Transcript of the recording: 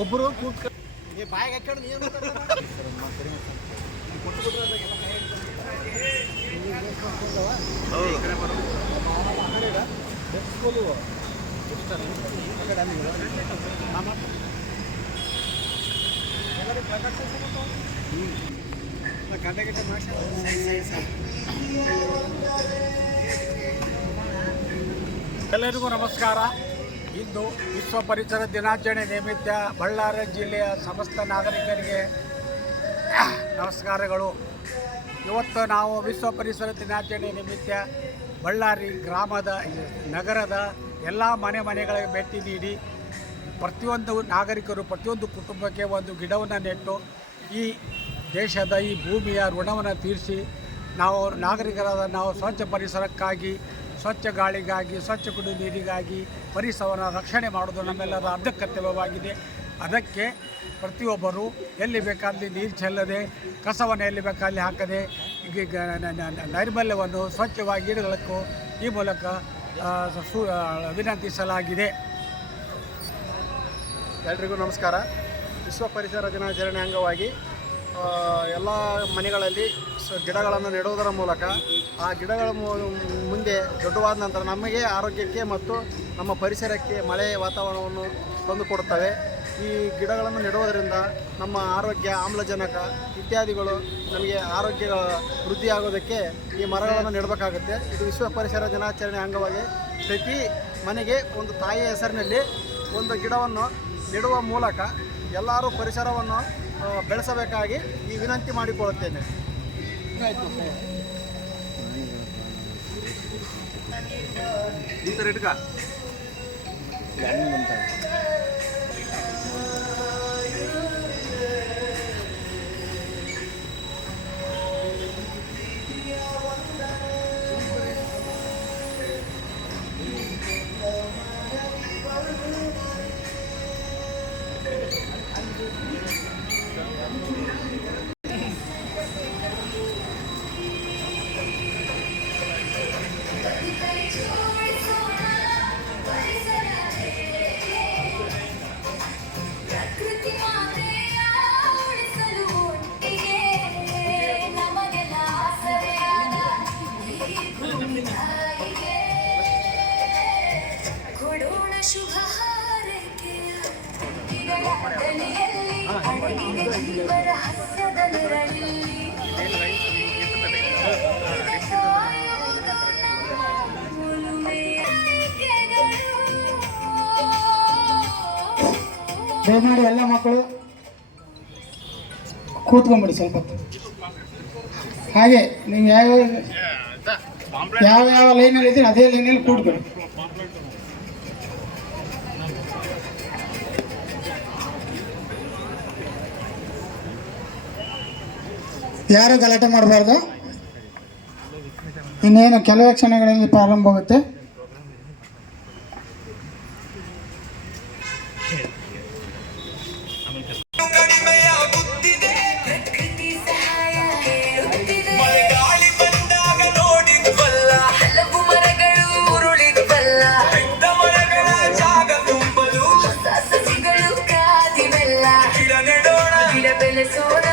ಒಬ್ಬರು ಕೂತ್ ಬಾಯಿಗೆ ಹಾಕೊಂಡು ನೀನು ಎಲ್ಲರಿಗೂ ನಮಸ್ಕಾರ. ಇಂದು ವಿಶ್ವ ಪರಿಸರ ದಿನಾಚರಣೆ ನಿಮಿತ್ತ ಬಳ್ಳಾರಿ ಜಿಲ್ಲೆಯ ಸಮಸ್ತ ನಾಗರಿಕರಿಗೆ ನಮಸ್ಕಾರಗಳು. ಇವತ್ತು ನಾವು ವಿಶ್ವ ಪರಿಸರ ದಿನಾಚರಣೆ ನಿಮಿತ್ತ ಬಳ್ಳಾರಿ ಗ್ರಾಮದ ನಗರದ ಎಲ್ಲ ಮನೆಗಳಿಗೆ ಭೇಟಿ ನೀಡಿ ಪ್ರತಿಯೊಂದು ನಾಗರಿಕರು ಪ್ರತಿಯೊಂದು ಕುಟುಂಬಕ್ಕೆ ಒಂದು ಗಿಡವನ್ನು ನೆಟ್ಟು ಈ ದೇಶದ ಈ ಭೂಮಿಯ ಋಣವನ್ನು ತೀರಿಸಿ ನಾವು ನಾಗರಿಕರಾದ ನಾವು ಸ್ವಚ್ಛ ಪರಿಸರಕ್ಕಾಗಿ, ಸ್ವಚ್ಛ ಗಾಳಿಗಾಗಿ, ಸ್ವಚ್ಛ ಕುಡಿಯುವ ನೀರಿಗಾಗಿ ಪರಿಸರವನ್ನು ರಕ್ಷಣೆ ಮಾಡೋದು ನಮ್ಮೆಲ್ಲರ ಅರ್ಧ ಕರ್ತವ್ಯವಾಗಿದೆ. ಅದಕ್ಕೆ ಪ್ರತಿಯೊಬ್ಬರು ಎಲ್ಲಿ ಬೇಕಾದಲ್ಲಿ ನೀರು ಚೆಲ್ಲದೆ, ಕಸವನ್ನು ಎಲ್ಲಿ ಬೇಕಾದಲ್ಲಿ ಹಾಕದೆ, ಈಗ ನೈರ್ಮಲ್ಯವನ್ನು ಸ್ವಚ್ಛವಾಗಿ ಇಡಬೇಕು ಈ ಮೂಲಕ ವಿನಂತಿಸಲಾಗಿದೆ. ಎಲ್ರಿಗೂ ನಮಸ್ಕಾರ. ವಿಶ್ವ ಪರಿಸರ ದಿನಾಚರಣೆ ಅಂಗವಾಗಿ ಎಲ್ಲ ಮನೆಗಳಲ್ಲಿ ಗಿಡಗಳನ್ನು ನೆಡುವುದರ ಮೂಲಕ ಆ ಗಿಡಗಳ ಮುಂದೆ ದೊಡ್ಡವಾದ ನಂತರ ನಮಗೆ ಆರೋಗ್ಯಕ್ಕೆ ಮತ್ತು ನಮ್ಮ ಪರಿಸರಕ್ಕೆ ಮಳೆ ವಾತಾವರಣವನ್ನು ತಂದುಕೊಡುತ್ತವೆ. ಈ ಗಿಡಗಳನ್ನು ನೆಡುವುದರಿಂದ ನಮ್ಮ ಆರೋಗ್ಯ, ಆಮ್ಲಜನಕ ಇತ್ಯಾದಿಗಳು ನಮಗೆ ಆರೋಗ್ಯ ವೃದ್ಧಿಯಾಗೋದಕ್ಕೆ ಈ ಮರಗಳನ್ನು ನೆಡಬೇಕಾಗುತ್ತೆ. ಇದು ವಿಶ್ವ ಪರಿಸರ ದಿನಾಚರಣೆ ಅಂಗವಾಗಿ ಪ್ರತಿ ಮನೆಗೆ ಒಂದು ತಾಯಿಯ ಹೆಸರಿನಲ್ಲಿ ಒಂದು ಗಿಡವನ್ನು ನೆಡುವ ಮೂಲಕ ಎಲ್ಲರೂ ಪರಿಸರವನ್ನು ಬೆಳೆಸಬೇಕಾಗಿ ಈ ವಿನಂತಿ ಮಾಡಿಕೊಳ್ಳುತ್ತೇನೆ. ಈ ಥರ ಇಟ್ಕ ದಯಮಾಡಿ ಎಲ್ಲ ಮಕ್ಕಳು ಕೂತ್ಕೊಂಡ್ಬಿಡಿ ಸ್ವಲ್ಪ ಹೊತ್ತು. ಹಾಗೆ ನೀವು ಯಾವ ಲೈನಲ್ಲಿ ಇದ್ದೀರಿ ಅದೇ ಲೈನಲ್ಲಿ ಕೂತ್ಬಿಡಿ. ಯಾರು ಗಲಾಟೆ ಮಾಡಬಾರ್ದು. ಇನ್ನೇನು ಕೆಲವೇ ಕ್ಷಣಗಳಲ್ಲಿ ಪ್ರಾರಂಭವಾಗುತ್ತೆ. ಬೆಳೆಸೋಣ